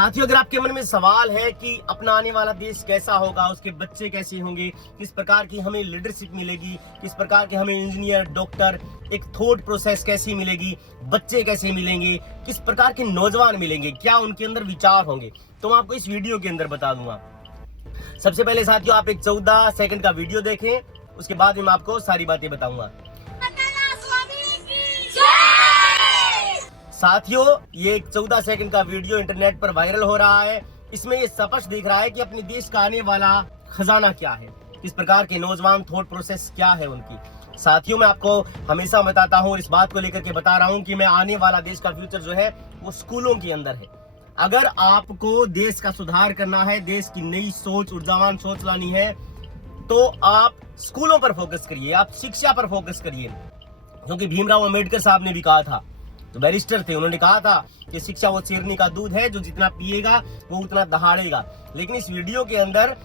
साथियों, अगर आपके मन में सवाल है कि अपना आने वाला देश कैसा होगा, उसके बच्चे कैसे होंगे, किस प्रकार की हमें लीडरशिप मिलेगी, किस प्रकार के हमें इंजीनियर, डॉक्टर, एक थॉट प्रोसेस कैसी मिलेगी, बच्चे कैसे मिलेंगे, किस प्रकार के नौजवान मिलेंगे, क्या उनके अंदर विचार होंगे, तो मैं आपको इस वीडियो के अंदर बता दूंगा। सबसे पहले साथियों, आप एक 14 सेकंड का वीडियो देखें, उसके बाद मैं आपको सारी बातें बताऊंगा। साथियों, ये एक 14 सेकंड का वीडियो इंटरनेट पर वायरल हो रहा है। इसमें ये स्पष्ट दिख रहा है कि अपने देश का आने वाला खजाना क्या है, किस प्रकार के नौजवान थॉट प्रोसेस क्या है उनकी। साथियों, मैं आपको हमेशा बताता हूँ, इस बात को लेकर के बता रहा हूँ कि मैं आने वाला देश का फ्यूचर जो है वो स्कूलों के अंदर है। अगर आपको देश का सुधार करना है, देश की नई सोच, ऊर्जावान सोच लानी है, तो आप स्कूलों पर फोकस करिए, आप शिक्षा पर फोकस करिए। क्योंकि भीमराव अंबेडकर साहब ने भी कहा था, तो बैरिस्टर थे, उन्होंने कहा था कि शिक्षा वो शेरनी का दूध है, जो जितना पिएगा वो उतना दहाड़ेगा। लेकिन इस वीडियो के अंदर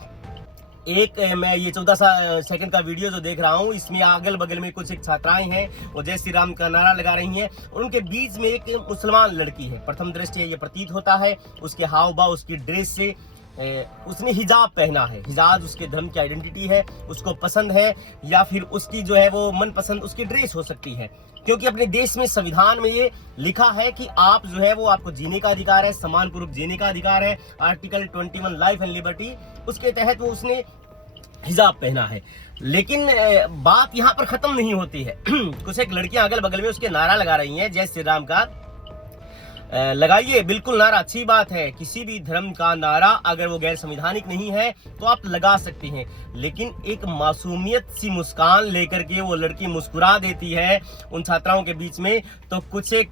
मैं ये 14 सेकंड का वीडियो जो देख रहा हूँ, इसमें अगल बगल में कुछ एक छात्राएं हैं, वो जय श्री राम का नारा लगा रही हैं, और उनके बीच में एक मुसलमान लड़की है। प्रथम दृष्टया ये प्रतीत होता है उसके हाव भाव, उसकी ड्रेस से, उसने हिजाब पहना है, हिजाब उसके धर्म की आइडेंटिटी है, उसको पसंद है, या फिर उसकी जो है वो मनपसंद उसकी ड्रेस हो सकती है। क्योंकि अपने देश में संविधान में ये लिखा है कि आप जो है वो आपको जीने का अधिकार है, सम्मान पूर्वक जीने का अधिकार है। आर्टिकल 21 लाइफ एंड लिबर्टी, उसके तहत वो उसने हिजाब पहना है। लेकिन बात यहाँ पर खत्म नहीं होती है। कुछ एक लड़कियां अगल बगल में उसके नारा लगा रही हैं, जय श्री राम का। लगाइए, बिल्कुल नारा अच्छी बात है। किसी भी धर्म का नारा अगर वो गैर संवैधानिक नहीं है तो आप लगा सकते हैं। लेकिन एक मासूमियत सी मुस्कान लेकर के वो लड़की मुस्कुरा देती है उन छात्राओं के बीच में, तो कुछ एक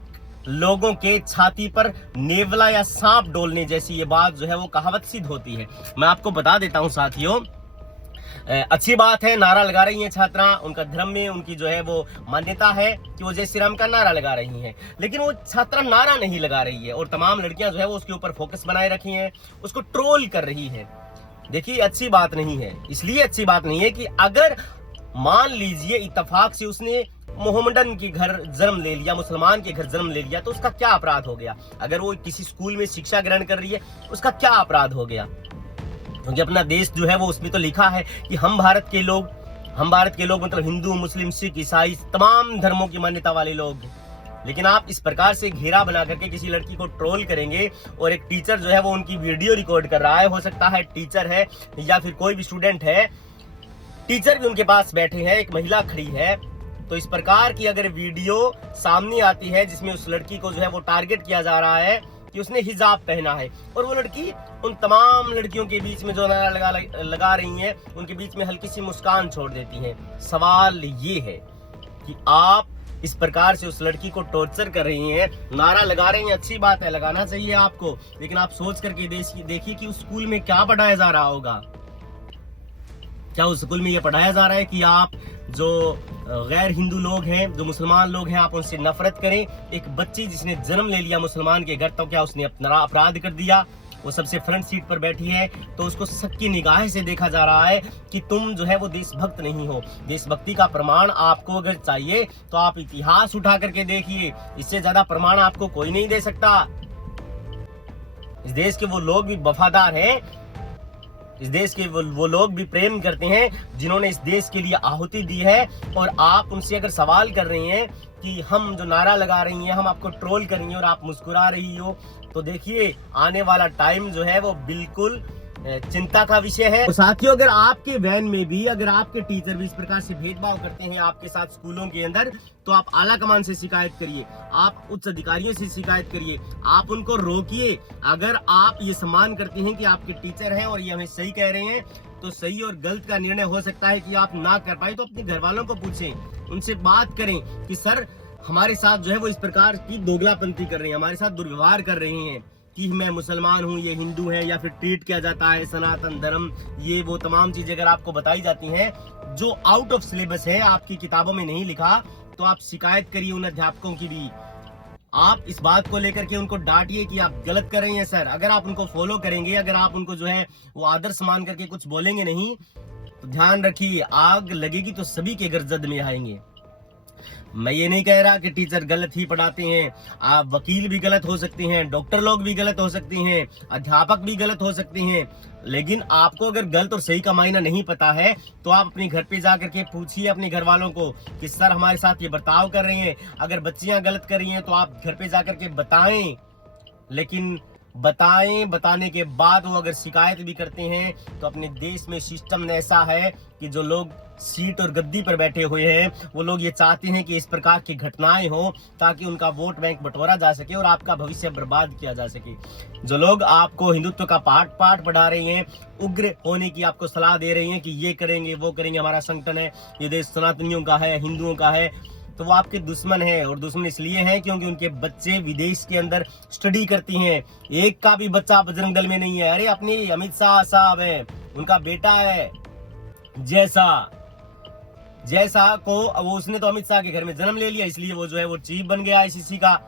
लोगों के छाती पर नेवला या सांप डोलने जैसी ये बात जो है वो कहावत सिद्ध होती है। मैं आपको बता देता हूँ साथियों, अच्छी बात है, नारा लगा रही हैं छात्रा, उनका धर्म में उनकी जो है वो मान्यता है कि वो जय श्री राम का नारा लगा रही हैं। लेकिन वो छात्रा नारा नहीं लगा रही है, और तमाम लड़कियां जो है वो उसके ऊपर फोकस बनाए रखी हैं, उसको ट्रोल कर रही है। देखिए, अच्छी बात नहीं है। इसलिए अच्छी बात नहीं है कि अगर मान लीजिए इत्तेफाक से उसने मोहम्मदन के घर जन्म ले लिया, मुसलमान के घर जन्म ले लिया, तो उसका क्या अपराध हो गया? अगर वो किसी स्कूल में शिक्षा ग्रहण कर रही है, उसका क्या अपराध हो गया? क्योंकि अपना देश जो है वो उसमें तो लिखा है कि हम भारत के लोग मतलब हिंदू, मुस्लिम, सिख, ईसाई, तमाम धर्मों की मान्यता वाले लोग। लेकिन आप इस प्रकार से घेरा बना करके किसी लड़की को ट्रोल करेंगे, और एक टीचर जो है वो उनकी वीडियो रिकॉर्ड कर रहा है, हो सकता है टीचर है या फिर कोई भी स्टूडेंट है, टीचर भी उनके पास बैठे हैं, एक महिला खड़ी है। तो इस प्रकार की अगर वीडियो सामने आती है जिसमें उस लड़की को जो है वो टारगेट किया जा रहा है कि उसने हिजाब पहना है, और वो लड़की उन तमाम लड़कियों के बीच में जो नारा लगा रही हैं, उनके बीच में हल्की सी मुस्कान छोड़ देती हैं। सवाल ये है कि आप इस प्रकार से उस लड़की को टॉर्चर कर रही हैं, नारा लगा रही हैं, अच्छी बात है, लगाना चाहिए आपको, लेकिन आप सोच करके देखिए कि उस स्कूल में क्या पढ़ाया जा रहा होगा। क्या उस स्कूल में ये पढ़ाया जा रहा है कि आप जो गैर हिंदू लोग हैं, जो मुसलमान लोग हैं, आप उनसे नफरत करें? एक बच्ची जिसने जन्म ले लिया मुसलमान के घर, तो क्या उसने अपना अपराध कर दिया? वो सबसे फ्रंट सीट पर बैठी है, तो उसको शक की निगाह से देखा जा रहा है कि तुम जो है वो देशभक्त नहीं हो। देशभक्ति का प्रमाण आपको अगर चाहिए तो आप इतिहास उठा करके देखिए, इससे ज्यादा प्रमाण आपको कोई नहीं दे सकता। इस देश के वो लोग भी वफादार हैं, इस देश के वो लोग भी प्रेम करते हैं जिन्होंने इस देश के लिए आहुति दी है। और आप उनसे अगर सवाल कर रही हैं कि हम जो नारा लगा रही हैं, हम आपको ट्रोल कर रही हैं, और आप मुस्कुरा रही हो, तो देखिए आने वाला टाइम जो है वो बिल्कुल चिंता का विषय है। तो साथियों, अगर आपके वैन में भी, अगर आपके टीचर भी इस प्रकार से भेदभाव करते हैं आपके साथ स्कूलों के अंदर, तो आप आला कमान से शिकायत करिए, आप उच्च अधिकारियों से शिकायत करिए, आप उनको रोकिए। अगर आप ये सम्मान करते हैं कि आपके टीचर हैं और ये हमें सही कह रहे हैं, तो सही और गलत का निर्णय हो सकता है कि आप ना कर पाए, तो अपने घर वालों को पूछें, उनसे बात करें कि सर हमारे साथ जो है वो इस प्रकार की दोगलापंथी कर रहे हैं, हमारे साथ दुर्व्यवहार कर रहे हैं, कि मैं मुसलमान हूँ, ये हिंदू है, या फिर ट्रीट किया जाता है सनातन धर्म, ये वो तमाम चीजें अगर आपको बताई जाती हैं जो आउट ऑफ सिलेबस है, आपकी किताबों में नहीं लिखा, तो आप शिकायत करिए उन अध्यापकों की भी। आप इस बात को लेकर के उनको डांटिए कि आप गलत कर रहे हैं सर। अगर आप उनको फॉलो करेंगे, अगर आप उनको जो है वो आदर्श मान करके कुछ बोलेंगे नहीं, तो ध्यान रखिए आग लगेगी तो सभी के घर जद में आएंगे। मैं ये नहीं कह रहा कि टीचर गलत ही पढ़ाते हैं, आप वकील भी गलत हो सकते हैं, डॉक्टर लोग भी गलत हो सकते हैं, अध्यापक भी गलत हो सकते हैं, लेकिन आपको अगर गलत और सही का मायना नहीं पता है तो आप अपने घर पे जाकर के पूछिए अपने घर वालों को कि सर हमारे साथ ये बर्ताव कर रहे हैं। अगर बच्चियां गलत कर रही हैं तो आप घर पे जाकर के बताएं, लेकिन बताने के बाद वो अगर शिकायत भी करते हैं तो अपने देश में सिस्टम ऐसा है कि जो लोग सीट और गद्दी पर बैठे हुए हैं वो लोग ये चाहते हैं कि इस प्रकार की घटनाएं हो ताकि उनका वोट बैंक बंटवारा जा सके और आपका भविष्य बर्बाद किया जा सके। जो लोग आपको हिंदुत्व का पाठ पढ़ा रहे हैं, उग्र होने की आपको सलाह दे रही हैं कि ये करेंगे वो करेंगे, हमारा संगठन है, ये देश सनातनियों का है, हिंदुओं का है, तो वो आपके दुश्मन है। और दुश्मन इसलिए है क्योंकि उनके बच्चे विदेश के अंदर स्टडी करती हैं। एक का भी बच्चा बजरंग दल में नहीं है। अरे अपनी अमित शाह साहब है, उनका बेटा है जैसा को, वो उसने तो अमित शाह के घर में जन्म ले लिया, इसलिए वो जो है वो चीफ बन गया आईसीसी का,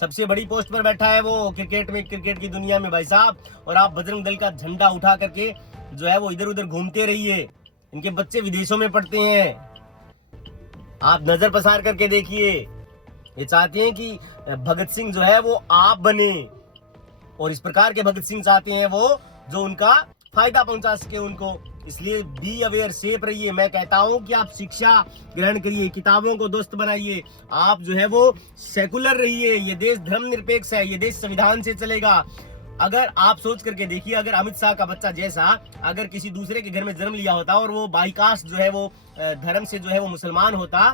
सबसे बड़ी पोस्ट पर बैठा है वो क्रिकेट की दुनिया में भाई साहब। और आप बजरंग दल का झंडा उठा करके जो है वो इधर उधर घूमते रहिए। इनके बच्चे विदेशों में पढ़ते हैं, आप नजर पसार करके देखिए। ये चाहते हैं कि भगत सिंह जो है वो आप बने, और इस प्रकार के भगत सिंह चाहते हैं वो जो उनका फायदा पहुंचा सके उनको। इसलिए बी अवेयर, सेफ रहिए। मैं कहता हूं कि आप शिक्षा ग्रहण करिए, किताबों को दोस्त बनाइए, आप जो है वो सेकुलर रहिए। ये देश धर्मनिरपेक्ष है, ये देश संविधान से चलेगा। अगर आप सोच करके देखिए, अगर अमित शाह का बच्चा जैसा अगर किसी दूसरे के घर में जन्म लिया होता और वो बाईकास्ट जो है वो धर्म से जो है वो मुसलमान होता,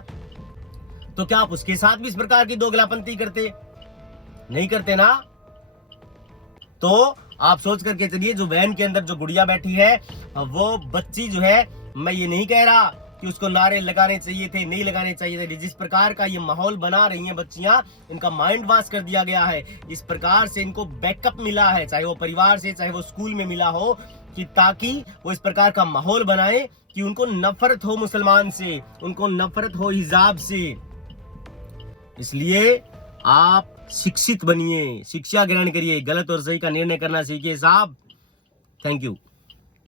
तो क्या आप उसके साथ भी इस प्रकार की दोगलापंती करते? नहीं करते ना। तो आप सोच करके चलिए, जो वैन के अंदर जो गुड़िया बैठी है वो बच्ची जो है, मैं ये नहीं कह रहा कि उसको नारे लगाने चाहिए थे, नहीं लगाने चाहिए थे। जिस प्रकार का ये माहौल बना रही हैं बच्चियां, इनका माइंड वॉश कर दिया गया है। इस प्रकार से इनको बैकअप मिला है, चाहे वो परिवार से चाहे वो स्कूल में मिला हो, कि ताकि वो इस प्रकार का माहौल बनाए कि उनको नफरत हो मुसलमान से, उनको नफरत हो हिजाब से। इसलिए आप शिक्षित बनिए, शिक्षा ग्रहण करिए, गलत और सही का निर्णय करना सीखिए साहब। Thank you.